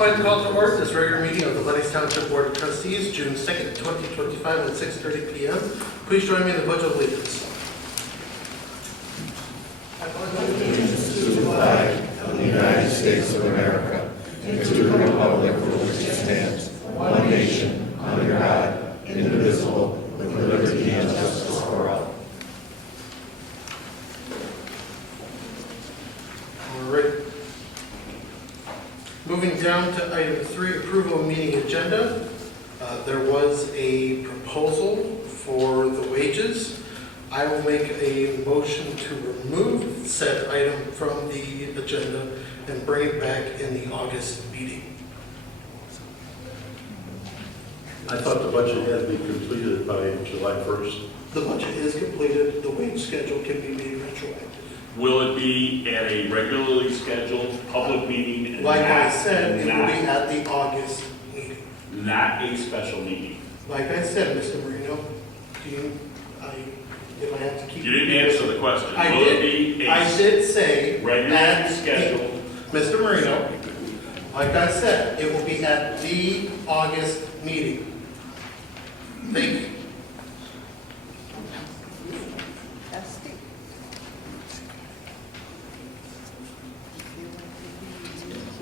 I'd like to call to order this regular meeting of the Lenox Township Board of Trustees, June 2nd, 2025 at 6:30 p.m. Please join me in the Pledge of Allegiance. I pledge allegiance to the flag of the United States of America and to the republic for which it stands, one nation, under God, indivisible, with liberty and justice for all. All right. Moving down to item 3, approval of meeting agenda. There was a proposal for the wages. I will make a motion to remove said item from the agenda and bring it back in the August meeting. I thought the budget had to be completed by July 1st. The budget is completed. The wage schedule can be made retroactive. Will it be at a regularly scheduled public meeting? And Like I said, it will be at the August meeting. Not a special meeting. Like I said, Mr. Marino, if I have to keep... You didn't answer the question. I Will did. it be I did say... regularly scheduled? Mr. Marino, like I said, it will be at the August meeting. Thank you.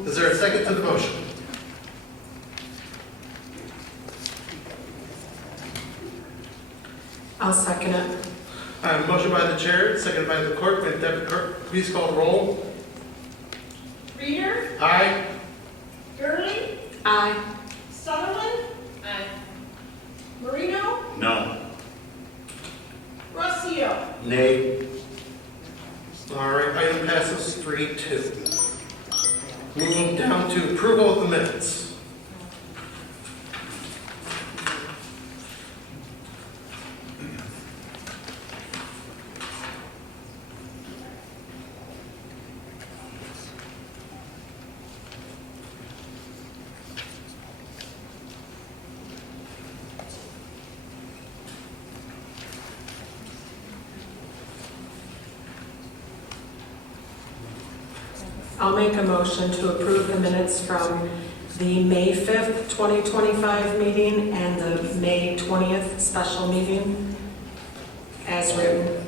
Is there a second to the motion? I'll second it. I have a motion by the chair, seconded by the clerk. May the deputy clerk please call the roll. Reader, Aye. Gurley, Aye. Sutherland, Marino, No. Rossio. Nay. All right, item passes 3-2. Moving down to approval of the minutes. I'll make a motion to approve the minutes from the May 5th, 2025 meeting and the May 20th special meeting as written.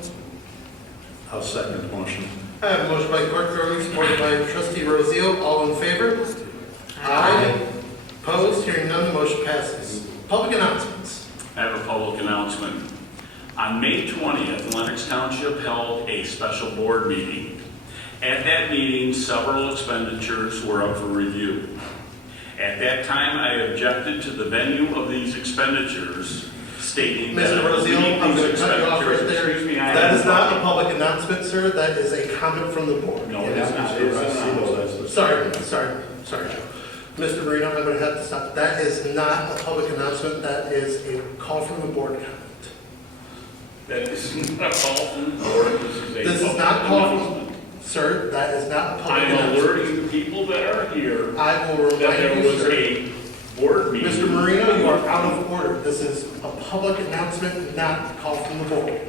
I'll second the motion. I have a motion by Clerk Gurley, supported by Trustee Rosio. All in favor? Aye. Opposed? Hearing none, the motion passes. Public announcements. I have a public announcement. On May 20th, Lenox Township held a special board meeting. At that meeting, several expenditures were up for review. At that time, I objected to the venue of these expenditures, stating that Mr. Rosio, I'm going to cut you off right there. Excuse me, That is not a public announcement, sir. That is a comment from the board. No, it is not. Sorry, Joe. Mr. Marino, I'm going to have to stop. That is not a public announcement. That is a call from the board comment. That is not a call from the board. This is not call from... Sir, that is not a public I'm announcement. alerting the people that are here I will that there remind you, was sir. a board meeting. Mr. Marino, you are out of order. This is a public announcement, not a call from the board.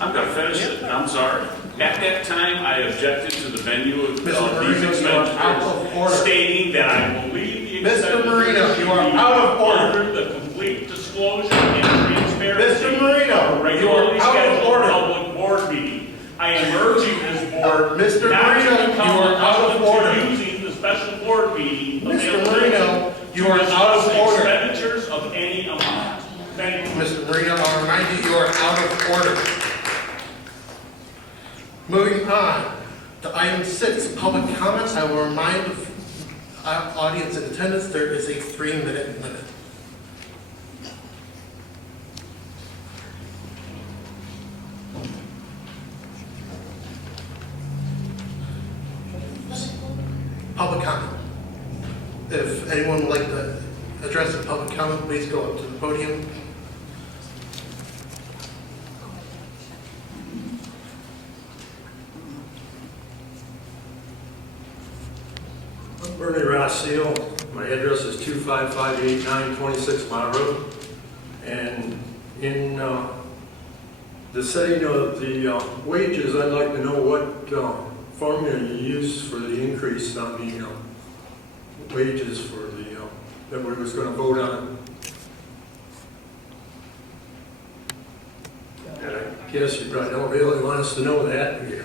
I'm going to finish it. I'm sorry. At that time, I objected to the venue of these Mr. Marino, you are out of order. expenditures, stating that I believe the Mr. Marino, you are expenditures should be out of order. under the complete disclosure and transparency. Mr. Marino, of a you regularly are out of scheduled order. public board meeting. I am urging this board Mr. not Marino, to you become are out of accustomed order. to using the special board meeting Mr. availability Marino, you to are out of discuss order. expenditures of any amount. Thank you. Mr. Marino, I'll remind you, you are out of order. Moving on to item 6, public comments. I will remind the audience in attendance there is a 3-minute limit. Public comment. If anyone would like to address a public comment, please go up to the podium. Bernie Rossio. My address is 25589 26 Mile Road. And in The setting of the wages, I'd like to know what formula you use for the increase on the wages for the, that we was gonna vote on. And I guess you probably don't really want us to know that, do you?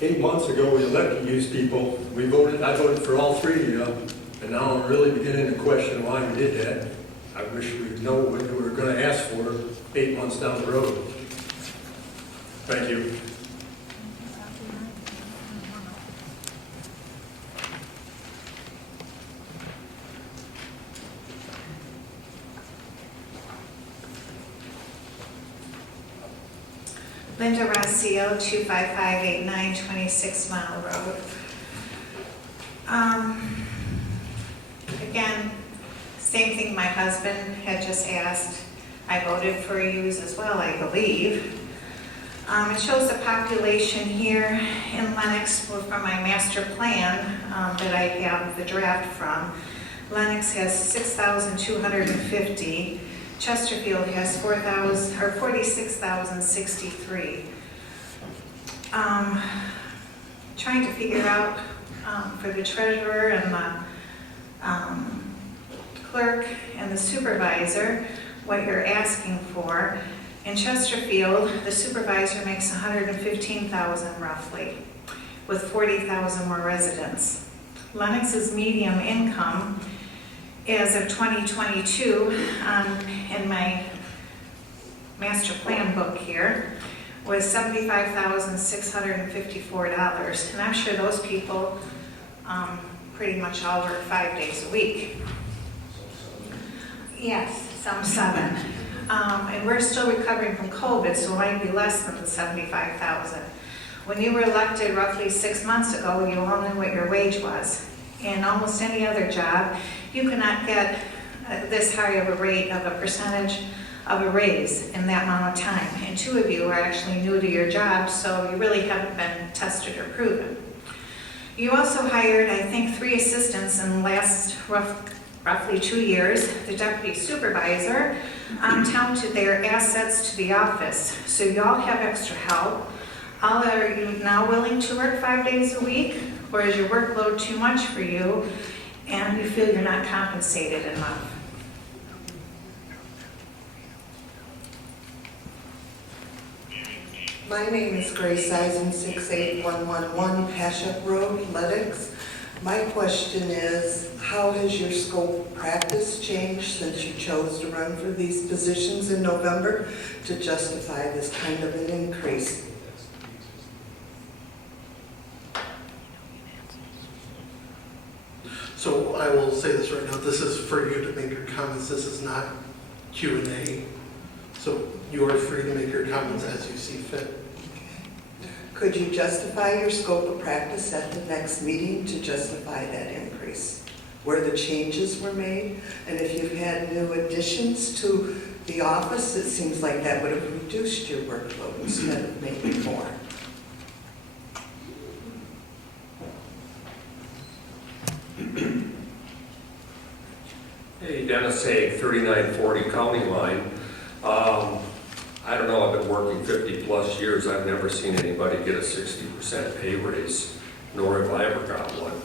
8 months ago, we elected these people. I voted for all three of them, and now I'm really beginning to question why we did that. I wish we'd know what we were gonna ask for 8 months down the road. Thank you. Linda Rossio, 25589 26 Mile Road. Again, same thing my husband had just asked. I voted for yous as well, I believe. It shows the population here in Lenox from my master plan that I have the draft from. Lenox has 6,250. Chesterfield has 46,063. Trying to figure out for the treasurer and the clerk and the supervisor what you're asking for. In Chesterfield, the supervisor makes $115,000 roughly, with 40,000 more residents. Lenox's medium income as of 2022, in my master plan book here, was $75,654. And I'm sure those people pretty much all work 5 days a week. Yes, some 7. And we're still recovering from COVID, so it might be less than the 75,000. When you were elected roughly 6 months ago, you all knew what your wage was. In almost any other job, you cannot get this high of a rate of a percentage of a raise in that amount of time. And 2 of you are actually new to your job, so you really haven't been tested or proven. You also hired, I think, 3 assistants in the last roughly 2 years. The deputy supervisor counted their assets to the office. So y'all have extra help. Are you now willing to work 5 days a week? Or is your workload too much for you and you feel you're not compensated enough? My name is Grace Eisen, 68111 Pashup Road, Lenox. My question is, how has your scope of practice changed since you chose to run for these positions in November to justify this kind of an increase? So I will say this right now, this is for you to make your comments, this is not Q&A. So you are free to make your comments as you see fit. Could you justify your scope of practice at the next meeting to justify that increase? Where the changes were made? And if you've had new additions to the office, it seems like that would have reduced your workload instead of making more. Hey, Dennis Haig, 3940 County Line. I don't know, I've been working 50 plus years. I've never seen anybody get a 60% pay raise, nor have I ever got one.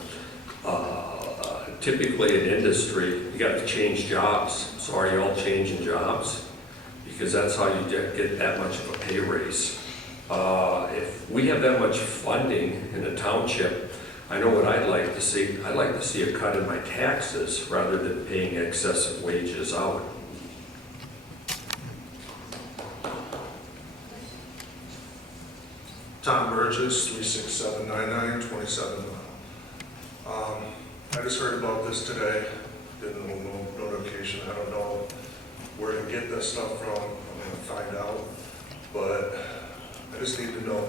Typically in industry, you got to change jobs. So are you all changing jobs? Because that's how you get that much of a pay raise. If we have that much funding in the township, I know what I'd like to see. I'd like to see a cut in my taxes rather than paying excessive wages out. Tom Burgess, 36799 27 Mile. I just heard about this today. Didn't know no notification. I don't know where to get this stuff from. I'm going to find out. But I just need to know,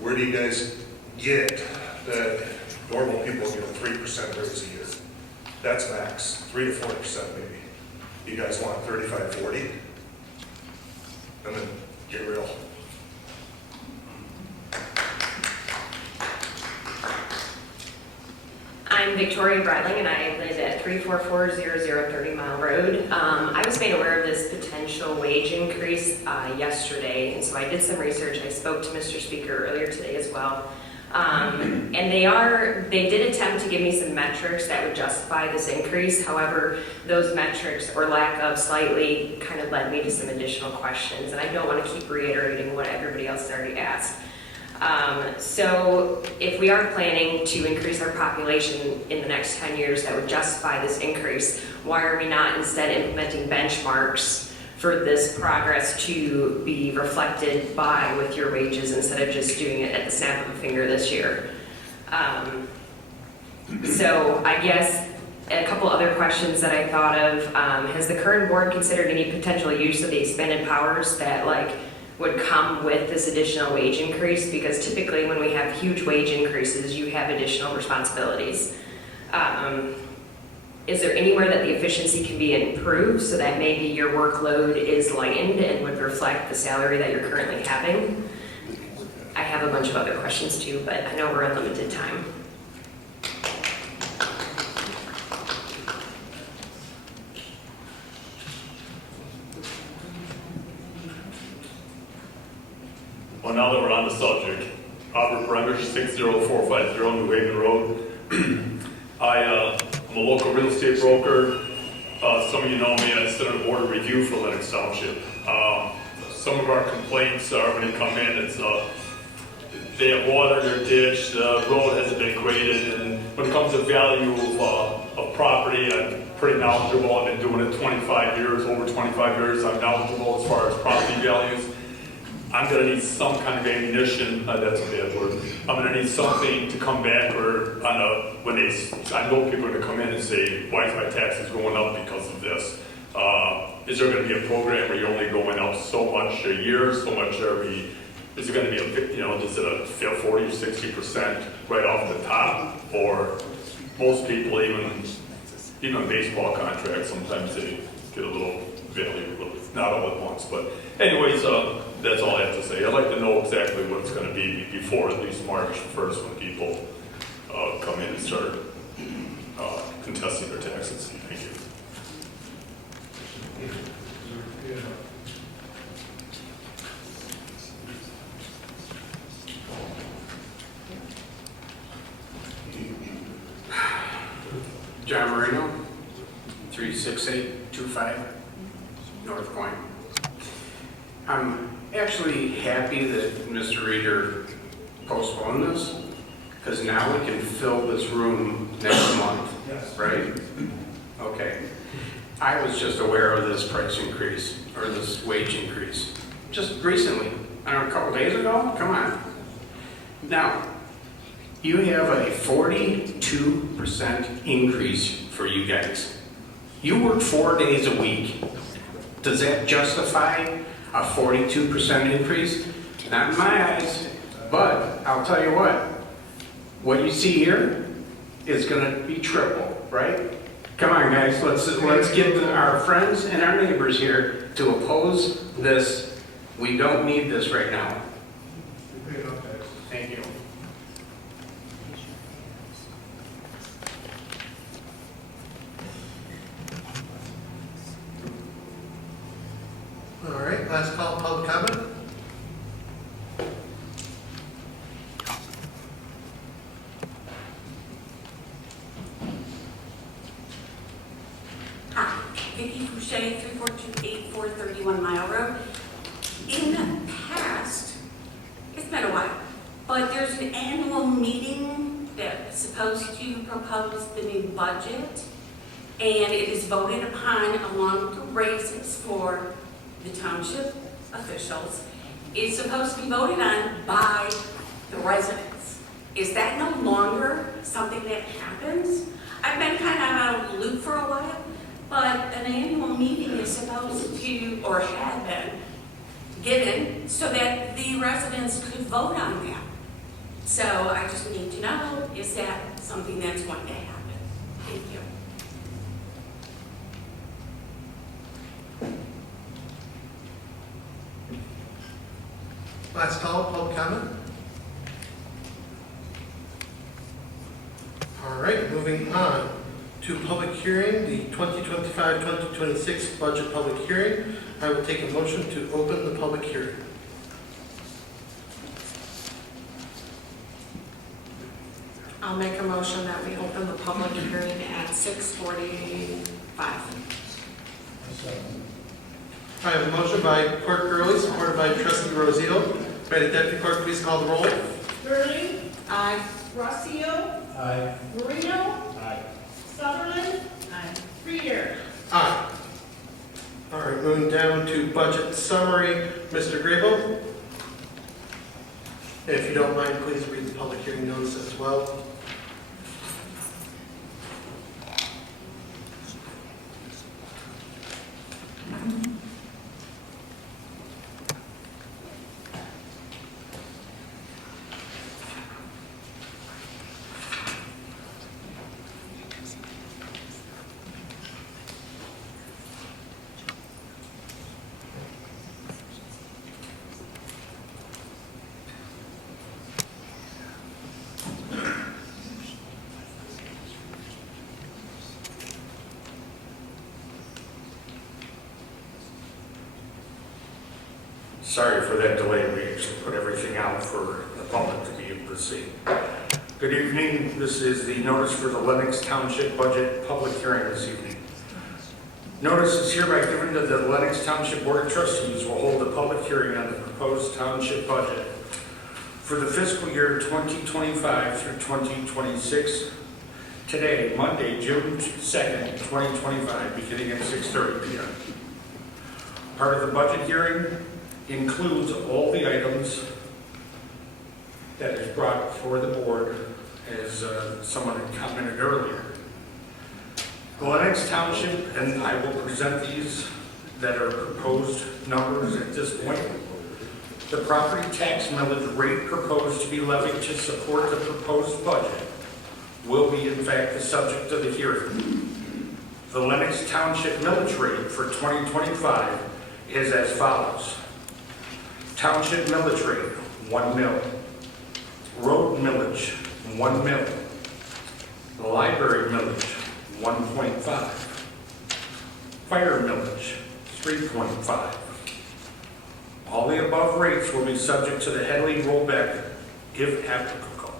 where do you guys get that normal people get a 3% raise a year? That's max. 3 to 4% maybe. You guys want 35, 40? And then get real. I'm I'm Victoria Bradling, and I live at 34400 30 Mile Road. I was made aware of this potential wage increase yesterday, and so I did some research. I spoke to Mr. Speaker earlier today as well. And they did attempt to give me some metrics that would justify this increase. However, those metrics or lack of slightly kind of led me to some additional questions, and I don't want to keep reiterating what everybody else has already asked. So if we are planning to increase our population in the next 10 years that would justify this increase, why are we not instead implementing benchmarks for this progress to be reflected by with your wages instead of just doing it at the snap of a finger this year? So I guess a couple other questions that I thought of. Has the current board considered any potential use of the expanded powers that would come with this additional wage increase? Because typically when we have huge wage increases, you have additional responsibilities. Is there anywhere that the efficiency can be improved so that maybe your workload is lightened and would reflect the salary that you're currently having? I have a bunch of other questions too, but I know we're on limited time. Well, now that we're on the subject, Robert Bremish, 60450 New Haven Road. I'm a local real estate broker. Some of you know me, I sit on the board of review for Lenox Township. Some of our complaints are when they come in, it's they have water in their ditch, the road hasn't been graded, and when it comes to value of property, I'm pretty knowledgeable. I've been doing it 25 years, over 25 years. I'm knowledgeable as far as property values. I'm going to need some kind of ammunition, that's a bad word. I'm going to need something to come back or I know people are going to come in and say, why is my taxes going up because of this? Is there going to be a program where you're only going up so much a year, so much every, is it going to be is it a 40 or 60% right off the top? Or most people, even baseball contracts, sometimes they get a little value, not all at once. But anyways, that's all I have to say. I'd like to know exactly what it's going to be before at least March 1st when people come in and start contesting their taxes. Thank you. John Marino, 36825 North Point. I'm actually happy that Mr. Reeder postponed this, because now we can fill this room next month, right? Okay. I was just aware of this price increase, or this wage increase, just recently, I don't know, a couple days ago? Come on. Now, you have a 42% increase for you guys. You work 4 days a week. Does that justify a 42% increase? Not in my eyes, but I'll tell you what you see here is going to be triple, right? Come on, guys, let's get our friends and our neighbors here to oppose this. We don't need this right now. Thank you. All right, last call, public comment. Hi, Vicki Fouché, 34284 31 Mile Road. In the past, it's been a while, but there's an annual meeting that's supposed to propose the new budget, and it is voted upon along with the raises for the township officials. It's supposed to be voted on by the residents. Is that no longer something that happens? I've been kind of out of the loop for a while, but an annual meeting is supposed to, or had been, given so that the residents could vote on that. So I just need to know, is that something that's going to happen? Thank you. Last call, public comment. All right, moving to public hearing, the 2025-2026 budget public hearing. I will take a motion to open the public hearing. I'll make a motion that we open the public hearing at 6:45. I have a motion by Clerk Gurley, supported by Trustee Rosito. May the Deputy Clerk please call the roll. Gurley, Aye. Rossio, Aye. Marino, Aye. Sutherland, Reader. Aye. All right, moving down to budget summary. Mr. Grable? If you don't mind, please read the public hearing notice as well. Sorry for that delay. We actually put everything out for the public to be able to see. Good evening. This is the notice for the Lenox Township budget public hearing this evening. Notice is hereby given that the Lenox Township Board of Trustees will hold a public hearing on the proposed township budget for the fiscal year 2025 through 2026 today, Monday, June 2nd, 2025, beginning at 6:30 p.m. Part of the budget hearing includes all the items that is brought before the board, as someone had commented earlier. The Lenox Township, and I will present these that are proposed numbers at this point. The property tax millage rate proposed to be levied to support the proposed budget will be in fact the subject of the hearing. The Lenox Township millage rate for 2025 is as follows. Township millage rate, 1 mil. Road millage, 1 mil. Library millage, 1.5. Fire millage, 3.5. All the above rates will be subject to the Headley rollback if applicable.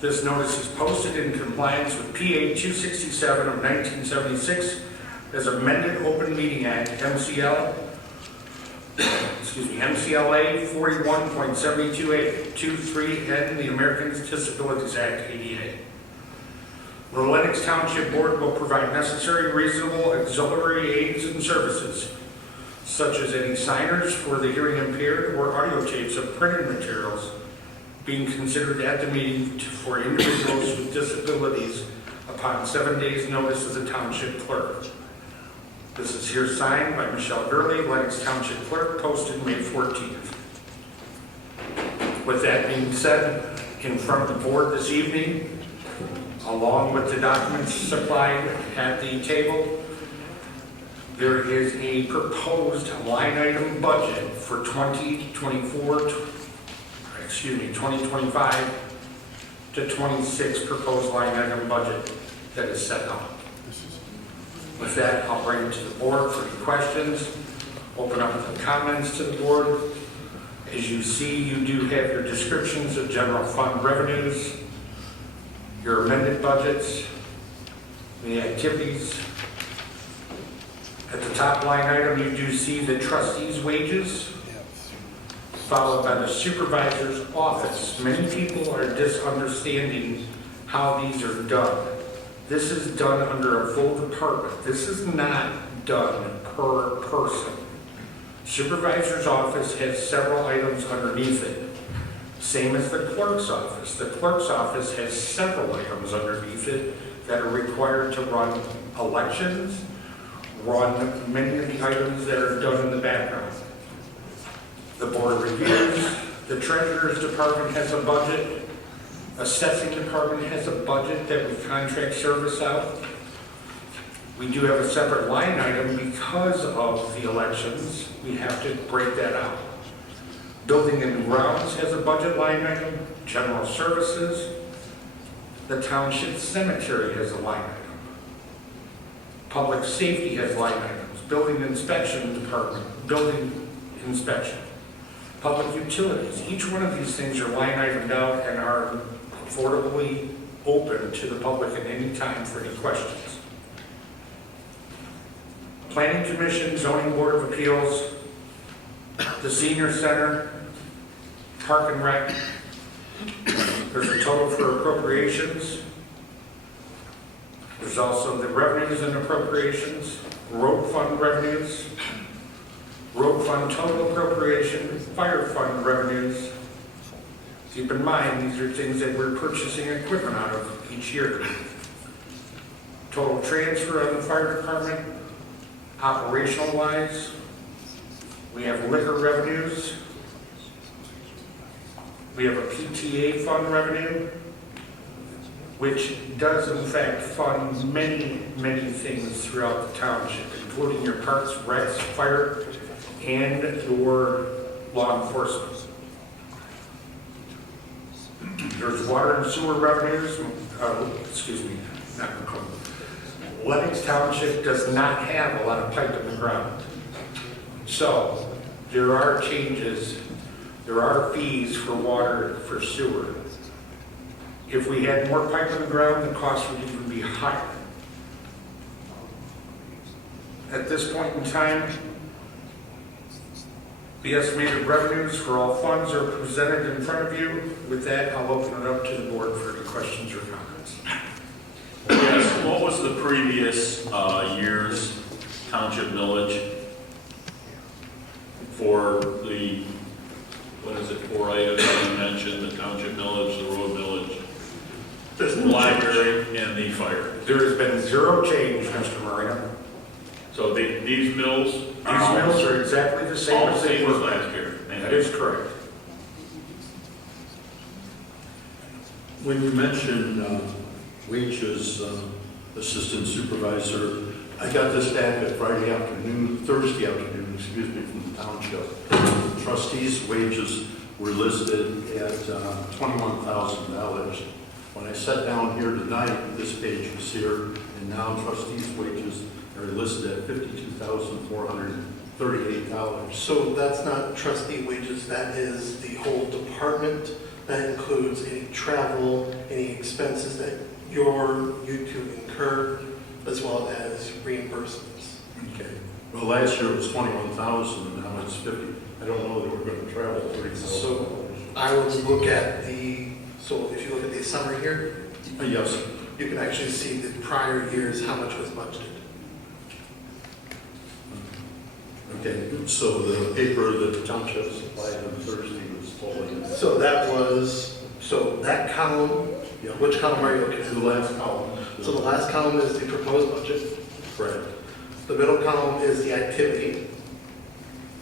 This notice is posted in compliance with PA 267 of 1976 as amended Open Meeting Act, MCLA 41.72A23 and the Americans with Disabilities Act, ADA. The Lenox Township Board will provide necessary, reasonable auxiliary aids and services, such as any signers for the hearing impaired or audio tapes of printed materials being considered at the meeting for individuals with disabilities upon 7 days' notice of the Township Clerk. This is here signed by Michelle Gurley, Lenox Township Clerk, posted May 14th. With that being said, in front of the board this evening, along with the documents supplied at the table, there is a proposed line item budget for 2025 to 26 proposed line item budget that is set up. With that, I'll bring it to the board for any questions. Open up the comments to the board. As you see, you do have your descriptions of general fund revenues, your amended budgets, the activities. At the top line item, you do see the trustees' wages, followed by the supervisor's office. Many people are misunderstanding how these are done. This is done under a full department. This is not done per person. Supervisor's office has several items underneath it. Same as the clerk's office. The clerk's office has several items underneath it that are required to run elections, run many of the items that are done in the background. The board reviews, the treasurer's department has a budget, assessing department has a budget that we contract service out. We do have a separate line item because of the elections. We have to break that out. Building and grounds has a budget line item, general services. The township cemetery has a line item. Public safety has line items, building inspection department, building inspection. Public utilities, each one of these things are line itemed out and are affordably open to the public at any time for any questions. Planning Commission, Zoning Board of Appeals, the Senior Center, Park and Rec. There's a total for appropriations. There's also the revenues and appropriations, road fund revenues, road fund total appropriation, fire fund revenues. Keep in mind, these are things that we're purchasing equipment out of each year. Total transfer on the fire department, operational wise. We have liquor revenues. We have a PTA fund revenue, which does in fact fund many, many things throughout the township, including your parks, recs, fire, and your law enforcement. There's water and sewer revenues, Lenox Township does not have a lot of pipe in the ground. So there are changes, there are fees for water, for sewer. If we had more pipe in the ground, the cost would even be higher. At this point in time, the estimated revenues for all funds are presented in front of you. With that, I'll open it up to the board for any questions or comments. Yes, what was the previous year's township millage for the, what is it, 4 items you mentioned, the township millage, the road millage, the library, and the fire? There has been zero change, Mr. Marino. So these mills are exactly the same as they were last year? That is correct. When you mentioned wages, assistant supervisor, I got this back at Thursday afternoon, from the township. Trustees' wages were listed at $21,000. When I sat down here tonight, this page was here, and now trustees' wages are listed at $52,438. So that's not trustee wages, that is the whole department. That includes any travel, any expenses that you two incur, as well as reimbursements. Okay. Well, last year it was 21,000, and now it's 50. I don't know that we're going to travel 30,000. So I would look at so if you look at the summary here, Yes. you can actually see the prior years, how much was budgeted. Okay, so the paper that the township supplied on Thursday was totally... So that column, which column are you looking at? The last column. So the last column is the proposed budget. Correct. The middle column is the activity,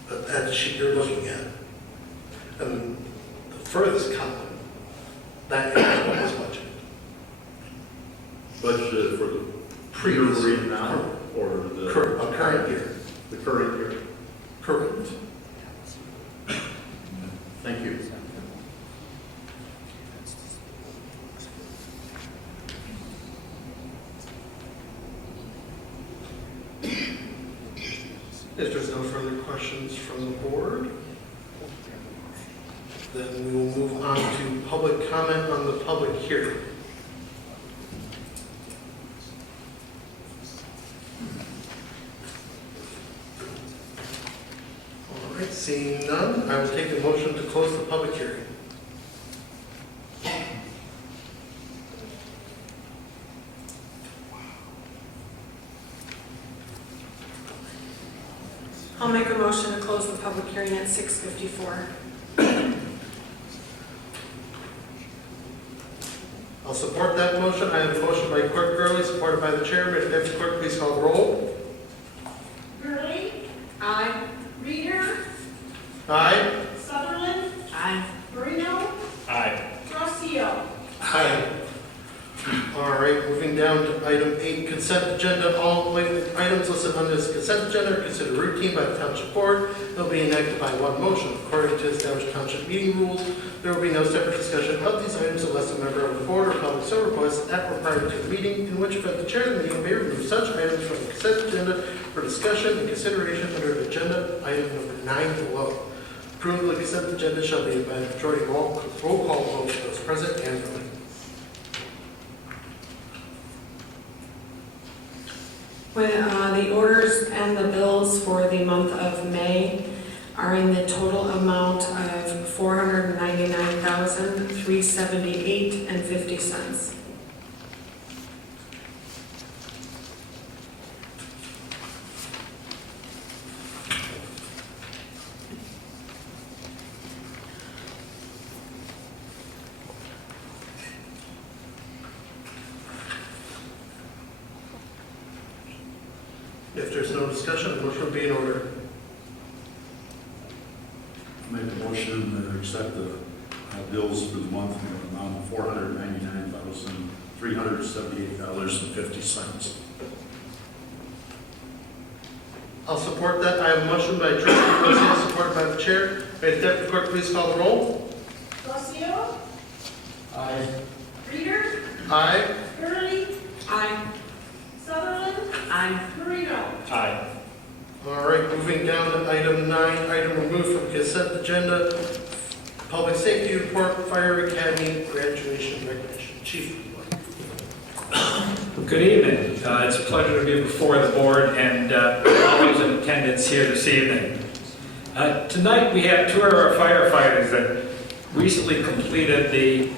that the sheet you're looking at. And the furthest column, that is what was budgeted. Budget for the previous year now, or the current year. The current year. Correct. Thank you. If there's no further questions from the board, then we will move on to public comment on the public hearing. All right, seeing none, I will take a motion to close the public hearing. I'll make a motion to close the public hearing at 6:54. I'll support that motion. I have a motion by Clerk Gurley, supported by the chairman. Deputy Clerk, please call the roll. Gurley? Aye. Reader? Aye. Sutherland? Aye. Marino? Aye. Rossio? Aye. All right, moving down to item 8, consent agenda. All items listed on this consent agenda are considered routine by the Township Board. They'll be enacted by one motion. According to established Township meeting rules, there will be no separate discussion of these items unless a member of the Board or public so requests at or prior to the meeting, in which event the chair of the meeting may remove such items from the consent agenda for discussion and consideration under agenda item number 9 below. Approval of the consent agenda shall be by the majority roll call vote of those present and voting. When the orders and the bills for the month of May are in the total amount of $499,378.50. If there's no discussion, the motion will be in order. Make a motion to accept the bills for the month in the amount of $499,378.50. I'll support that. I have a motion by Trustee Garcia, supported by the chair. May the Deputy Clerk please call the roll. Rossio? Aye. Reader? Aye. Gurley? Aye. Sutherland? Aye. Marino? Aye. All right, moving down to item 9, item removed from consent agenda, Public Safety Report, Fire Academy Graduation Recognition. Chief. Good evening. It's a pleasure to be before the board and always in attendance here this evening. Tonight we have 2 of our firefighters that recently completed the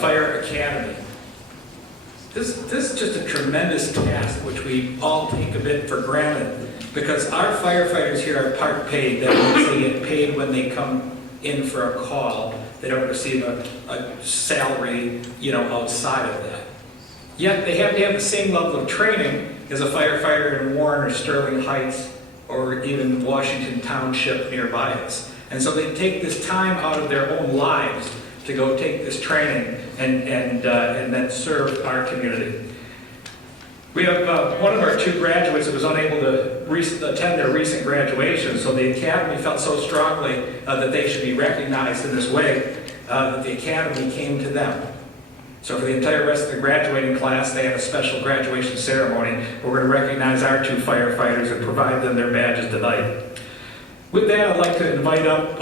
Fire Academy. This is just a tremendous task which we all take a bit for granted because our firefighters here are part paid. That means they get paid when they come in for a call. They don't receive a salary, outside of that. Yet they have to have the same level of training as a firefighter in Warren or Sterling Heights or even Washington Township nearby us. And so they take this time out of their own lives to go take this training and then serve our community. We have one of our 2 graduates that was unable to attend their recent graduation, so the Academy felt so strongly that they should be recognized in this way that the Academy came to them. So for the entire rest of the graduating class, they had a special graduation ceremony. We're going to recognize our 2 firefighters and provide them their badges tonight. With that, I'd like to invite up,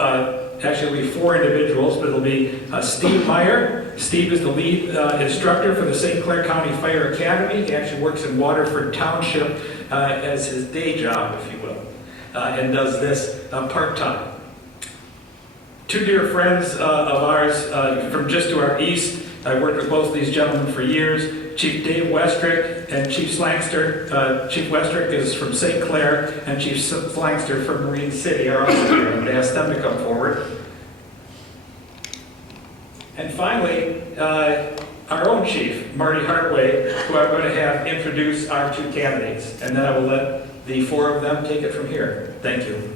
actually it'll be 4 individuals, but it'll be Steve Meyer. Steve is the lead instructor for the St. Clair County Fire Academy. He actually works in Waterford Township as his day job, if you will, and does this part-time. 2 dear friends of ours from just to our east. I've worked with both of these gentlemen for years. Chief Dave Westrick and Chief Slangster. Chief Westrick is from St. Clair, and Chief Slangster from Marine City are also here. I'm going to ask them to come forward. And finally, our own chief, Marty Hartway, who I'm going to have introduce our 2 candidates. And then I will let the 4 of them take it from here. Thank you.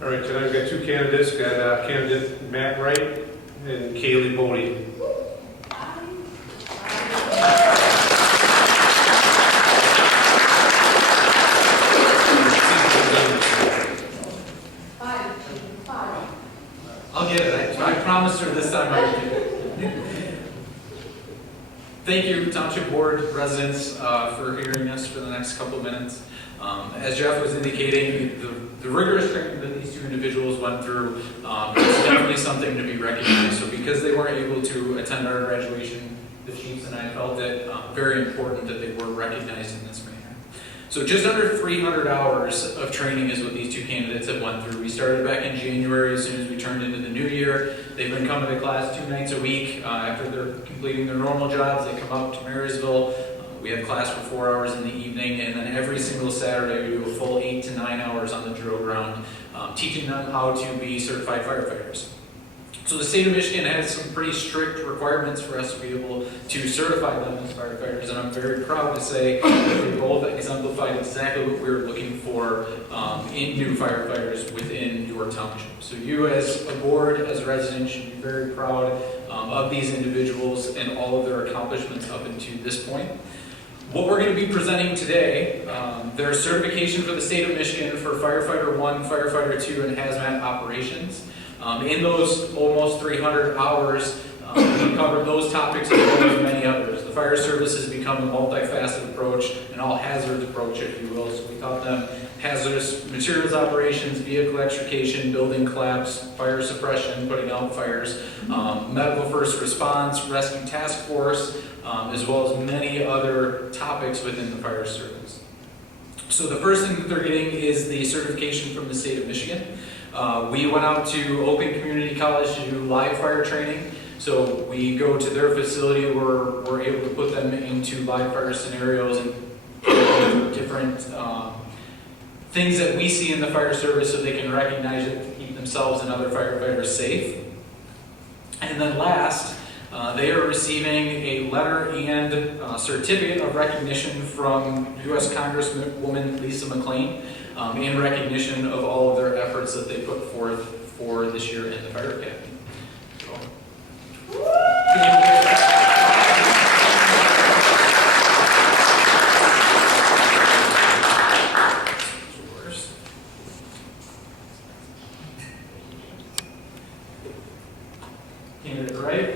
All right, tonight we've got 2 candidates. We've got candidate Matt Wright and Kaylee Bodie. I'll get it. I promised her this time I would get it. Thank you, Township Board residents, for hearing us for the next couple of minutes. As Jeff was indicating, the rigorous training that these 2 individuals went through is definitely something to be recognized. So because they weren't able to attend our graduation, the chiefs and I felt it very important that they were recognized in this manner. So just under 300 hours of training is what these 2 candidates have went through. We started back in January as soon as we turned into the new year. They've been coming to class 2 nights a week. After they're completing their normal jobs, they come up to Marysville. We have class for 4 hours in the evening, and then every single Saturday we do a full 8 to 9 hours on the drill ground, teaching them how to be certified firefighters. So the state of Michigan has some pretty strict requirements for us to be able to certify them as firefighters, and I'm very proud to say that they both exemplified exactly what we were looking for in new firefighters within your township. So you as a board, as residents, should be very proud of these individuals and all of their accomplishments up until this point. What we're going to be presenting today, their certification for the state of Michigan for Firefighter 1, Firefighter 2, and Hazmat operations. In those almost 300 hours, we covered those topics as well as many others. The fire service has become a multifaceted approach, an all-hazards approach, if you will. So we taught them hazardous materials operations, vehicle extrication, building collapse, fire suppression, putting out fires, medical first response, rescue task force, as well as many other topics within the fire service. So the first thing that they're getting is the certification from the state of Michigan. We went out to Open Community College to do live fire training. So we go to their facility where we're able to put them into live fire scenarios and different things that we see in the fire service so they can recognize it to keep themselves and other firefighters safe. And then last, they are receiving a letter and certificate of recognition from U.S. Congresswoman Lisa McClain in recognition of all of their efforts that they put forth for this year in the Fire Academy. Candidate right.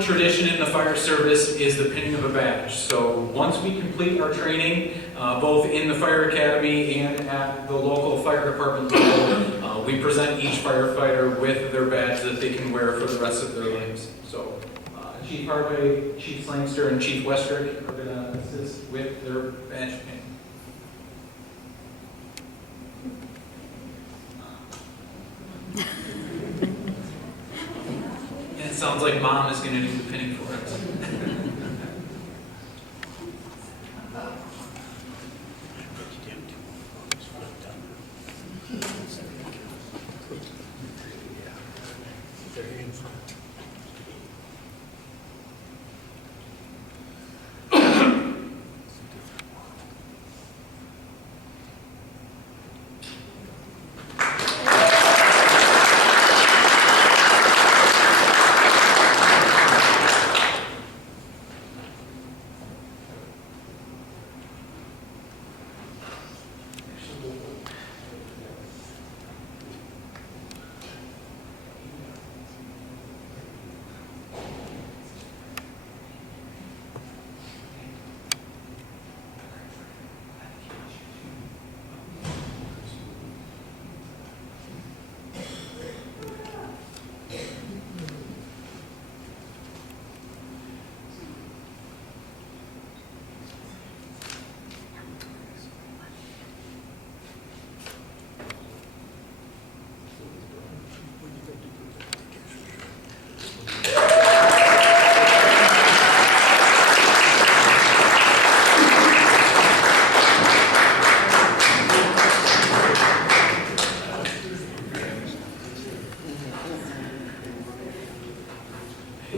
Tradition in the fire service is the pinning of a badge. So once we complete our training, both in the fire academy and at the local fire department level, we present each firefighter with their badge that they can wear for the rest of their lives. So Chief Hardway, Chief Slangster, and Chief Westrick are going to assist with their badge pinning. And it sounds like Mom is going to do the pinning for us.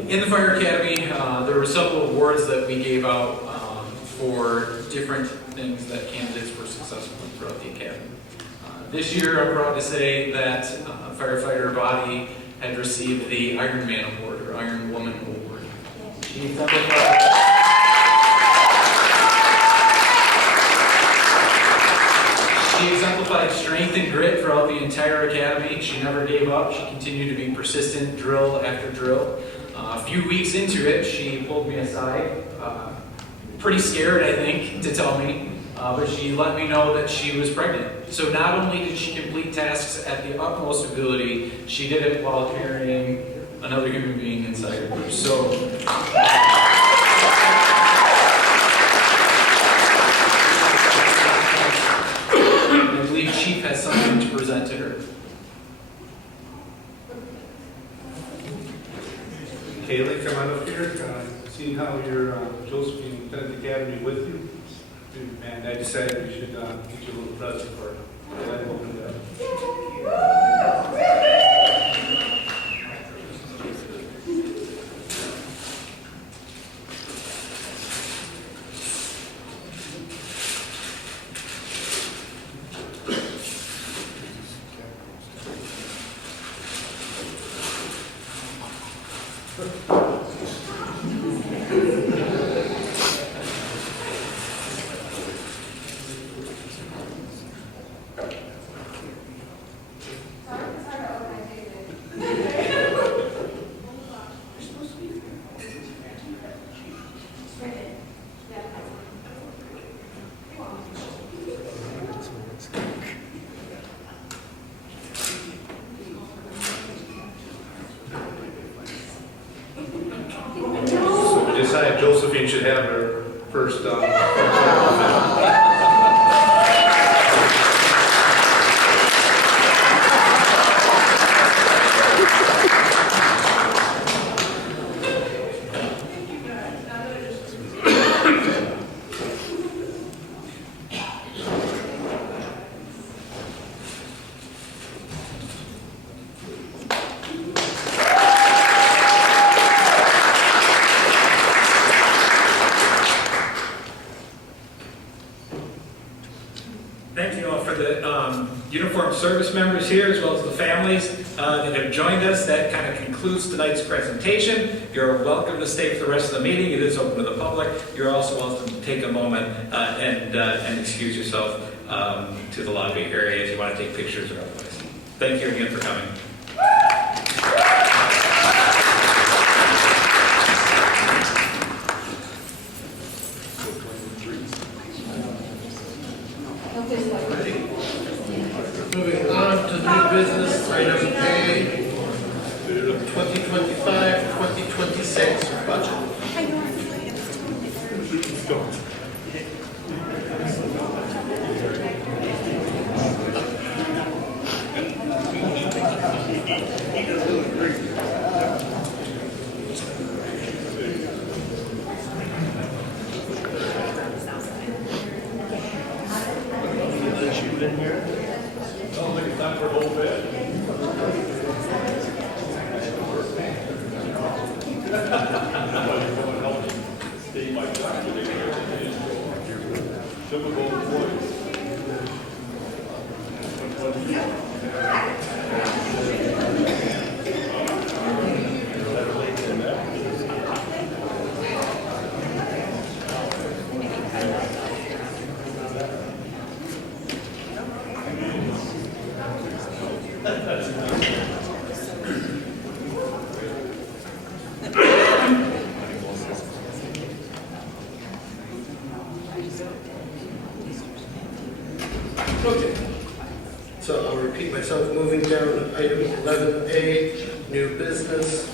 In the Fire Academy, there were several awards that we gave out for different things that candidates were successful in throughout the academy. This year, I'm proud to say that firefighter body had received the Iron Man Award, or Iron Woman Award. She exemplified strength and grit throughout the entire academy. She never gave up. She continued to be persistent, drill after drill. A few weeks into it, she pulled me aside, pretty scared, I think, to tell me, but she let me know that she was pregnant. So not only did she complete tasks at the utmost ability, she did it while carrying another human being inside of her. So I believe Chief has something to present to her. Kaylee, come on up here. Seeing how your Josephine attended the academy with you. And I decided we should get you a little present for it. So I opened it up. So decided Josephine should have her first. Thank you all for the uniformed service members here, as well as the families that have joined us. That kind of concludes tonight's presentation. You're welcome to stay for the rest of the meeting. It is open to the public. You're also welcome to take a moment and excuse yourself to the lobby area if you want to take pictures or otherwise. Thank you again for coming. Moving on to new business, item A, 2025-2026 budget. Okay. So I'll repeat myself, moving down to item 11A, new business,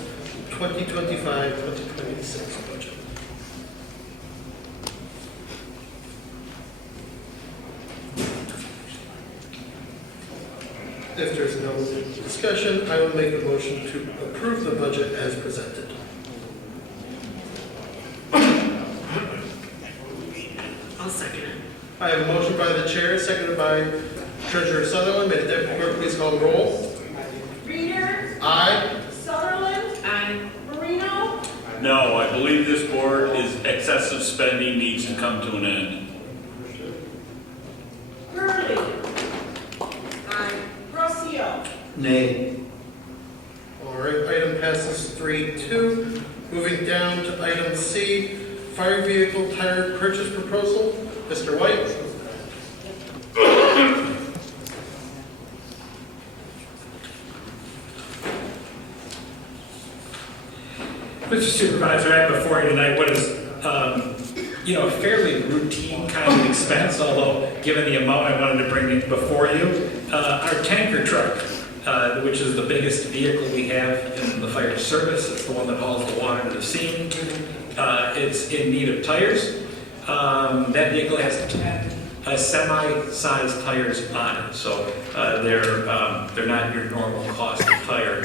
2025-2026 budget. If there's no discussion, I will make a motion to approve the budget as presented. I'll second it. I have a motion by the chair, seconded by Treasurer Sutherland. May the deputy clerk please call the roll. Reader, Aye. Sutherland, Aye. Marino, No, I believe this board is excessive spending needs to come to an end. Gurley, Aye. Rossio. Nay. All right, item passes 3-2. Moving down to item C, fire vehicle tire purchase proposal. Mr. White. Mr. Supervisor, I have before you tonight what is, a fairly routine kind of expense, although given the amount I wanted to bring it before you. Our tanker truck, which is the biggest vehicle we have in the fire service. It's the one that hauls the water to the scene. It's in need of tires. That vehicle has 10 semi-sized tires on it, so they're not your normal cost of tire.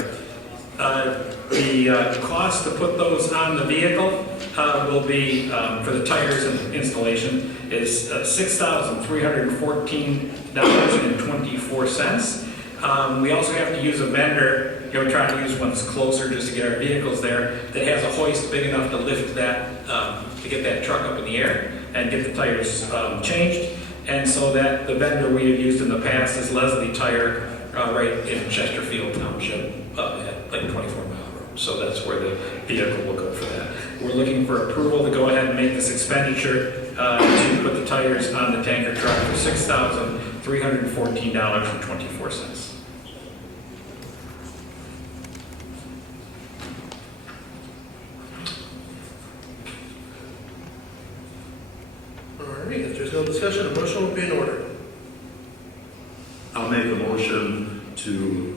The cost to put those on the vehicle will be, for the tires and installation, is $6,314.24. We also have to use a vendor, we're trying to use one that's closer just to get our vehicles there, that has a hoist big enough to lift that, to get that truck up in the air and get the tires changed. And so that the vendor we have used in the past is Leslie Tire, right in Chesterfield Township, at like 24 Mile Road. So that's where the vehicle will go for that. We're looking for approval to go ahead and make this expenditure to put the tires on the tanker truck for $6,314.24. All right, if there's no discussion, a motion will be in order. I'll make a motion to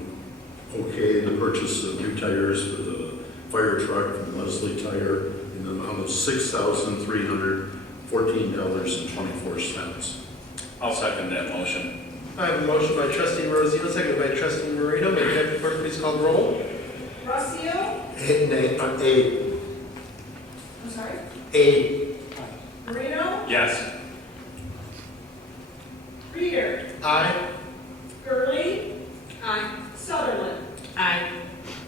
okay the purchase of new tires for the fire truck from Leslie Tire in the amount of $6,314.24. I'll second that motion. I have a motion by trustee Rosio, seconded by trustee Marino. May the deputy clerk please call the roll? Rossio? I'm sorry? Marino? Yes. Reader? Aye. Gurley? Aye. Sutherland? Aye.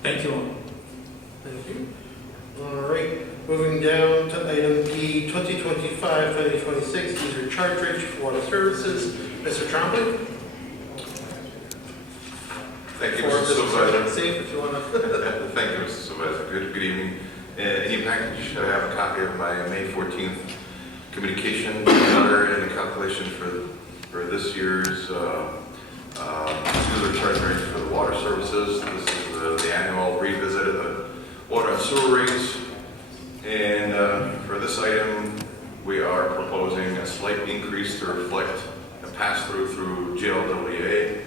Thank you all. Thank you. All right, moving down to item E, 2025-2026, user charge rate for water services. Mr. Trombley? Thank you, Or Mr. Supervisor. Safe if you want to. Thank you, Mr. Supervisor. Good evening. In your package, you should have a copy of my May 14th communication letter and the calculation for this year's user charge rate for the water services. This is the annual revisit of the water and sewer rates. And for this item, we are proposing a slight increase to reflect a pass-through through GLWA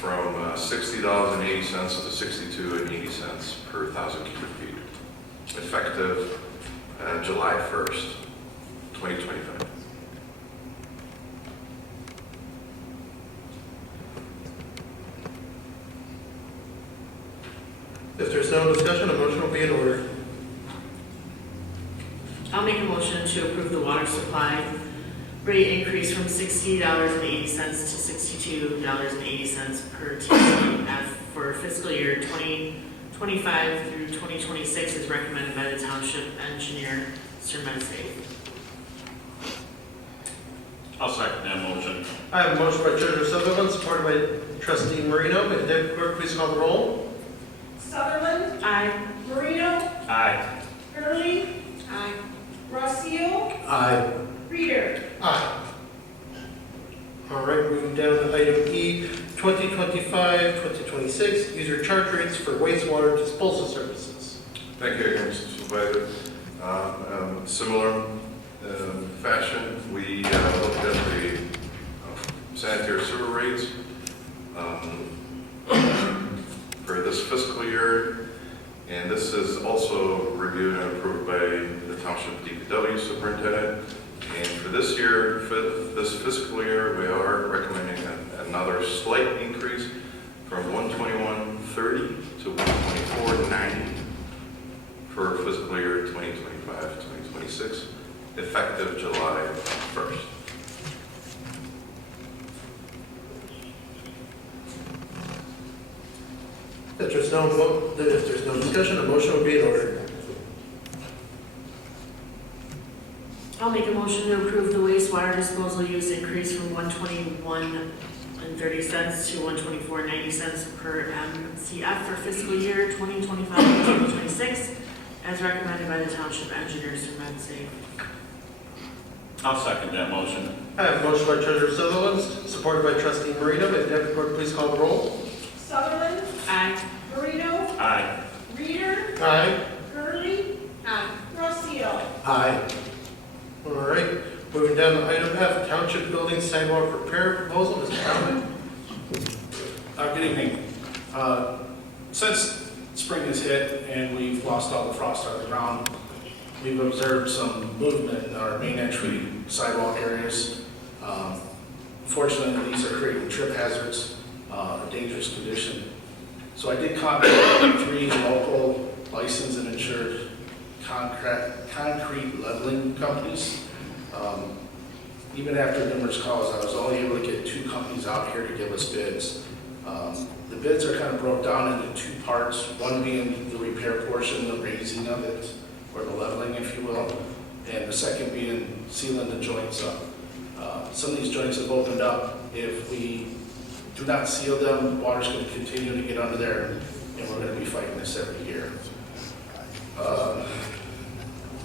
from $60.80 to $62.80 per 1,000 cubic feet, effective July 1st, 2025. If there's no discussion, a motion will be in order. I'll make a motion to approve the water supply rate increase from $60.80 to $62.80 per TCF for fiscal year 2025 through 2026 as recommended by the township engineer, Sir Medsey. I'll second that motion. I have a motion by Treasurer Sutherland, supported by trustee Marino. May the deputy clerk please call the roll? Sutherland? Aye. Marino? Aye. Gurley? Aye. Rossio? Aye. Reader? Aye. All right, moving down to item E, 2025-2026, user charge rates for wastewater disposal services. Thank you again, Mr. Supervisor. Similar fashion, we looked at the sanitary sewer rates for this fiscal year, and this is also reviewed and approved by the Township DPW Superintendent. And for this year, for this fiscal year, we are recommending another slight increase from $121.30 to $124.90 for fiscal year 2025-2026, effective July 1st. If there's no discussion, a motion will be in order. I'll make a motion to approve the wastewater disposal use increase from $121.30 to $124.90 per MCF for fiscal year 2025-2026, as recommended by the township engineer, Sir Medsey. I'll second that motion. I have a motion by Treasurer Sutherland, supported by trustee Marino. May the deputy clerk please call the roll? Sutherland? Aye. Marino? Aye. Reader? Aye. Gurley? Aye. Rossio? Aye. All right, moving down to item F, Township Building Sidewalk Repair Proposal. Mr. Conley? Good evening. Since spring has hit and we've lost all the frost out of the ground, we've observed some movement in our main entry sidewalk areas. Unfortunately, these are creating trip hazards, a dangerous condition. So I did contact 3 local licensed and insured concrete leveling companies. Even after numerous calls, I was only able to get 2 companies out here to give us bids. The bids are kind of broke down into 2 parts, one being the repair portion, the raising of it, or the leveling, if you will, and the second being sealing the joints up. Some of these joints have opened up. If we do not seal them, water's going to continue to get under there, and we're going to be fighting this every year.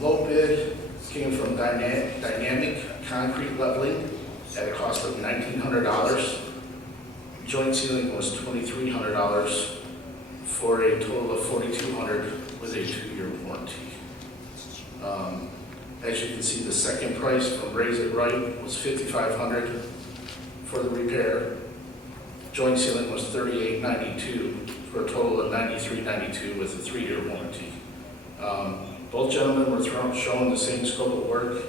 Low bid came from Dynamic Concrete Leveling at a cost of $1,900. Joint sealing was $2,300 for a total of $4,200 with a 2-year warranty. As you can see, the second price from Raise It Right was $5,500 for the repair. Joint sealing was $38.92 for a total of $93.92 with a 3-year warranty. Both gentlemen were shown the same scope of work.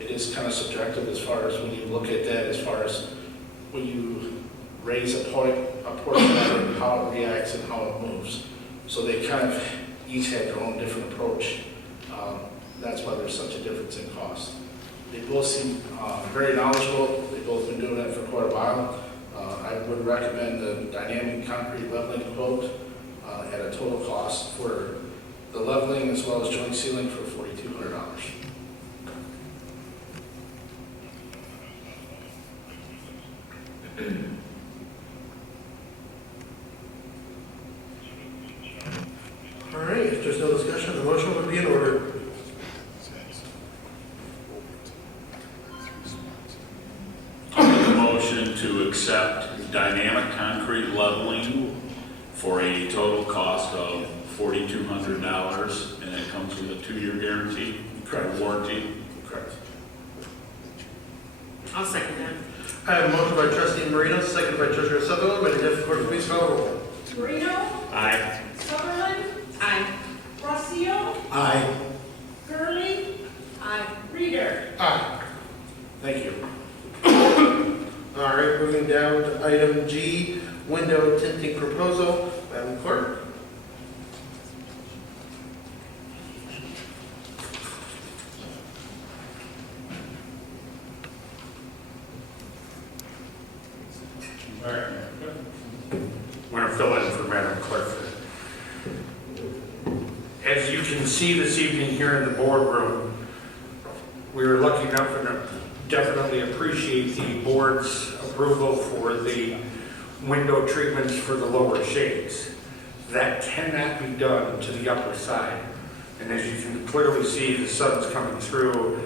It is kind of subjective as far as when you look at that, as far as when you raise a portion of it, how it reacts and how it moves. So they kind of each had their own different approach. That's why there's such a difference in cost. They both seem very knowledgeable. They've both been doing it for quite a while. I would recommend the Dynamic Concrete Leveling quote at a total cost for the leveling as well as joint sealing for $4,200. All right, if there's no discussion, the motion would be in order. I'll make a motion to accept Dynamic Concrete Leveling for a total cost of $4,200, and it comes with a 2-year guarantee, warranty. Correct. I'll second that. I have a motion by trustee Marino, seconded by treasurer Sutherland. May the deputy clerk please call the roll. Marino. Aye. Sutherland. Aye. Rossio. Aye. Gurley. Aye. Reader. Aye. Thank you. All right, moving down to item G, window tinting proposal. Madam Clerk. All right. I'm going to fill in for Madam Clerk. As you can see this evening here in the boardroom, we were lucky enough and definitely appreciate the board's approval for the window treatments for the lower shades. That cannot be done to the upper side. And as you can clearly see, the sun's coming through.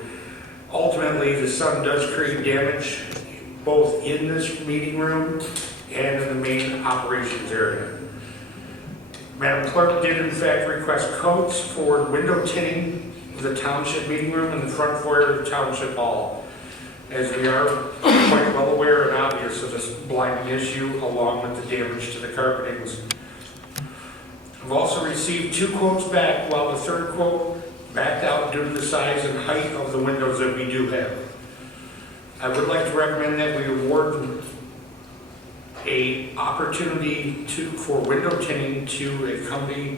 Ultimately, the sun does create damage both in this meeting room and in the main operations area. Madam Clerk did in fact request quotes for window tinting of the township meeting room and the front foyer of the township hall, as we are quite well aware and obvious of this blinding issue along with the damage to the carpetings. I've also received 2 quotes back, while the third quote backed out due to the size and height of the windows that we do have. I would like to recommend that we award a opportunity for window tinting to a company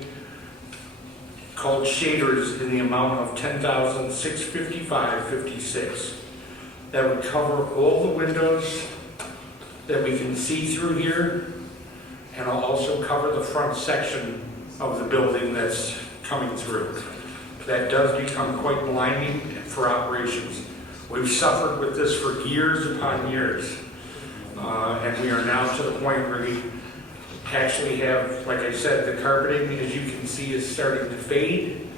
called Shaders in the amount of $10,655.56. That would cover all the windows that we can see through here, and I'll also cover the front section of the building that's coming through. That does become quite blinding for operations. We've suffered with this for years upon years. And we are now to the point where we actually have, like I said, the carpeting, as you can see, is starting to fade,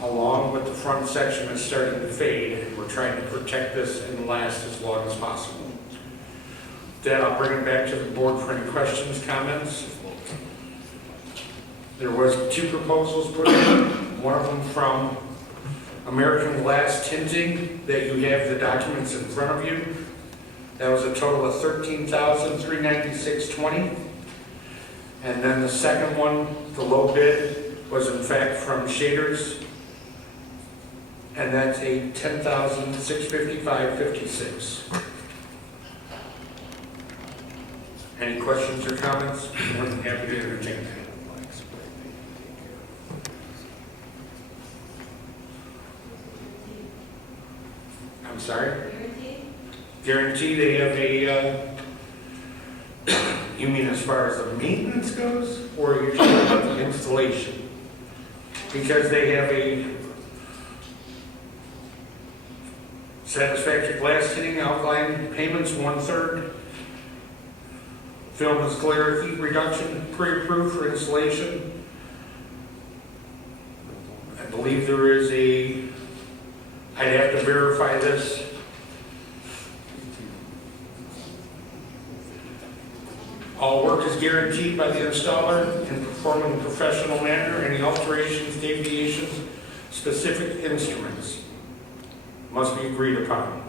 along with the front section is starting to fade. And we're trying to protect this and last as long as possible. Then I'll bring it back to the board for any questions, comments. There was 2 proposals put in, one of them from American Glass Tinting, that you have the documents in front of you. That was a total of $13,396.20. And then the second one, the low bid, was in fact from Shaders, and that's a $10,655.56. Any questions or comments? I'm happy to entertain that. sorry? Guarantee they have a, you mean as far as the maintenance goes, or you're talking about the installation? Because they have a satisfactory glass fitting, outline payments 1/3. Film is clear, heat reduction, pre-approved for installation. I believe there is I'd have to verify this. All work is guaranteed by the installer and performed in a professional manner. Any alterations, deviations, specific instruments must be agreed upon.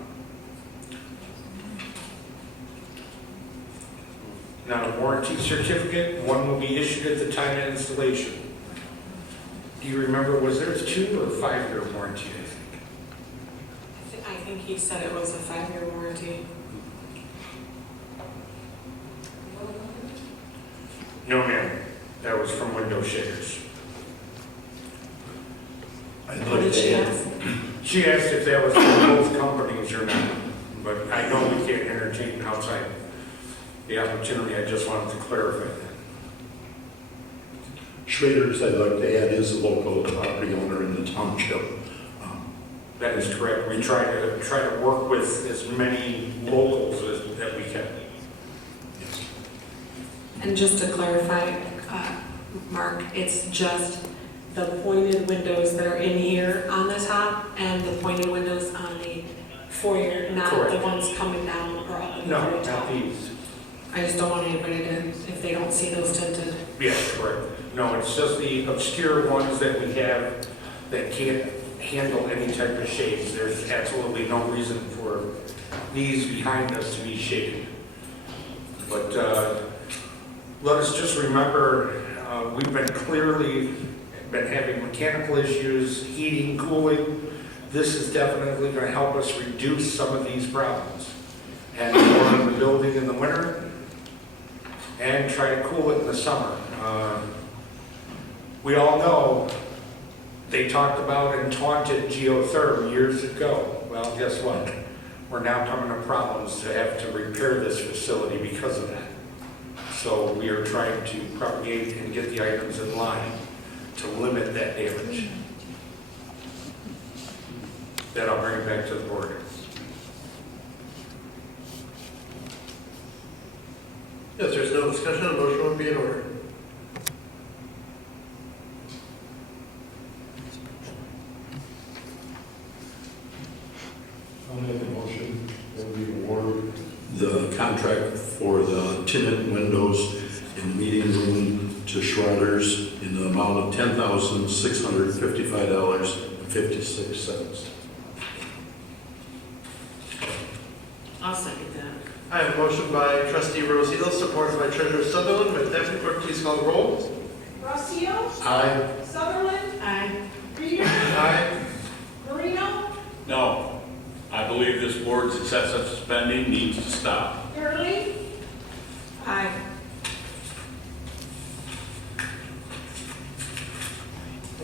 Now, a warranty certificate, one will be issued at the time of installation. Do you remember, was there a 2 or 5-year warranty, I think? I think he said it was a 5-year warranty. No, ma'am. That was from window shaders. What did she ask? She asked if that was from both companies or not, but I know we can't entertain outside the opportunity. I just wanted to clarify that. Schrader's, I'd like to add, is a local property owner in the township. That is correct. We try to work with as many locals that we can. And just to clarify, Mark, it's just the pointed windows that are in here on the top and the pointed windows on the foyer, not Correct. the ones coming down or up in the No, very top. not these. I just don't want anybody to, if they don't see those tinted. Yes, correct. No, it's just the obscure ones that we have that can't handle any type of shades. There's absolutely no reason for these behind us to be shaded. But let us just remember, we've been having mechanical issues, heating, cooling. This is definitely going to help us reduce some of these problems. And warm the building in the winter and try to cool it in the summer. We all know they talked about and taunted geotherm years ago. Well, guess what? We're now coming to problems to have to repair this facility because of that. So we are trying to propagate and get the items in line to limit that damage. Then I'll bring it back to the board. Yes, there's no discussion, a motion would be in order. I'll make a motion that we award the contract for the tinted windows in the meeting room to Schroeder's in the amount of $10,655.56. I'll second that. I have a motion by trustee Rosito, supported by treasurer Sutherland. Would deputy clerk please call the roll? Rossio. Aye. Sutherland. Aye. Reader. Aye. Marino. No. I believe this board's excessive spending needs to stop. Gurley. Aye.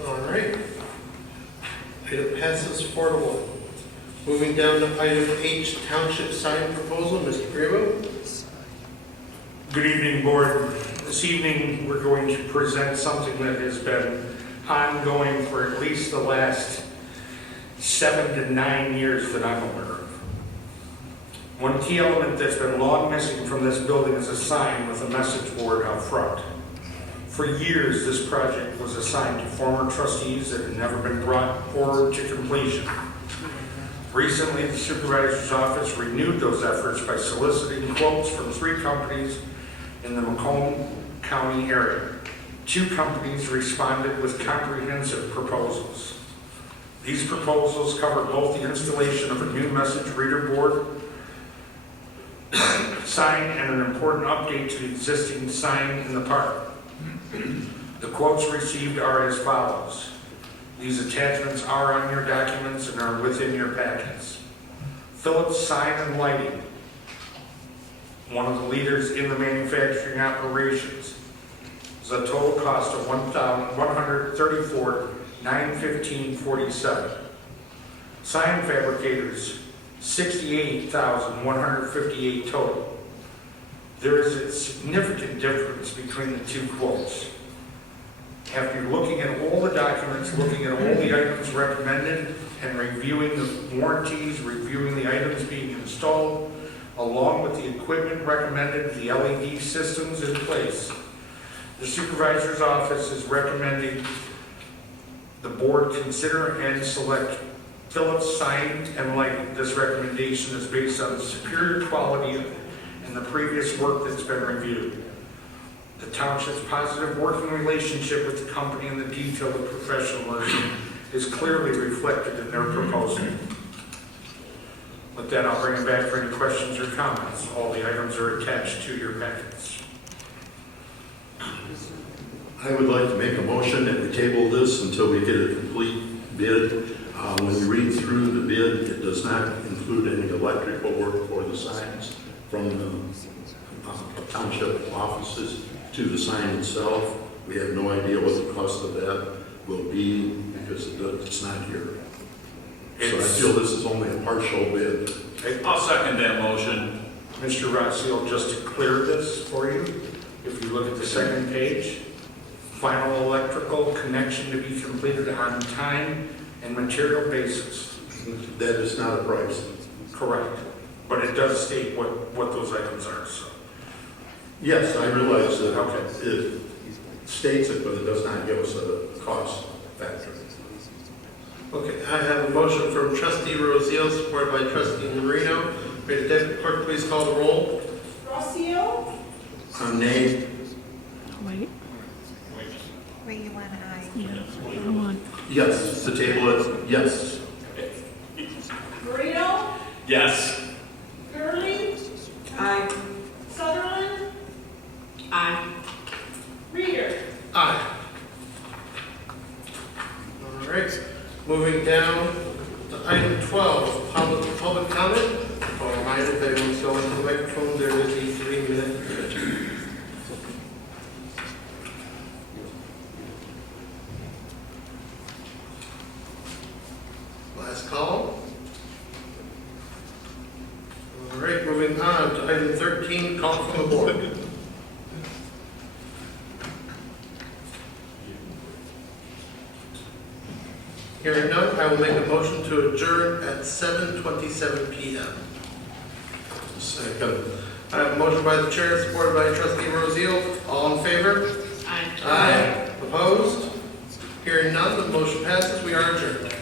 All right. Item passes 4-1. Moving down to item H, township sign proposal, Mr. Grebo. Good evening, board. This evening, we're going to present something that has been ongoing for at least the last 7 to 9 years that I'm aware of. One key element that's been long missing from this building is a sign with a message board out front. For years, this project was assigned to former trustees that had never been brought forward to completion. Recently, the supervisor's office renewed those efforts by soliciting quotes from 3 companies in the Macomb County area. 2 companies responded with comprehensive proposals. These proposals cover both the installation of a new message reader board sign and an important update to the existing sign in the park. The quotes received are as follows. These attachments are on your documents and are within your packets. Phillips Sign and Lighting, one of the leaders in the manufacturing operations, is a total cost of $134,915.47. Sign Fabricators, $68,158 total. There is a significant difference between the two quotes. After looking at all the documents, looking at all the items recommended, and reviewing the warranties, reviewing the items being installed, along with the equipment recommended, the LED systems in place, the supervisor's office is recommending the board consider and select Philips Sign and Light. This recommendation is based on the superior quality and the previous work that's been reviewed. The township's positive working relationship with the company and the detail of professionalism is clearly reflected in their proposal. With that, I'll bring it back for any questions or comments. All the items are attached to your packets. I would like to make a motion that we table this until we get a complete bid. When you read through the bid, it does not include any electrical work for the signs from the township offices to the sign itself. We have no idea what the cost of that will be because it's not here. So I feel this is only a partial bid. I'll second that motion. Mr. Rossio, just to clear this for you, if you look at the second page, final electrical connection to be completed on time and material basis. That is not a price. Correct. But it does state what those items are, so. Yes, I realize that Okay. it states it, but it does not give us a cost factor. Okay, I have a motion from trustee Rosio, supported by trustee Marino. May the deputy clerk please call the roll? Rossio, Nay. Wait. wait, you want an aye? Yeah. Hold on. Yes. To table it, yes. Marino, Yes. Gurley, Aye. Sutherland, Aye. Reader. Aye. All right, moving down to item 12, public comment. I'll remind if anyone's going to the microphone, there is a 3-minute limit. Last call. All right, moving on to item 13, call from the board. Hearing none, I will make a motion to adjourn at 7:27 p.m. Second. I have a motion by the chair, supported by trustee Rosio. All in favor? Aye. Aye. Opposed? Hearing none, the motion passes. We are adjourned.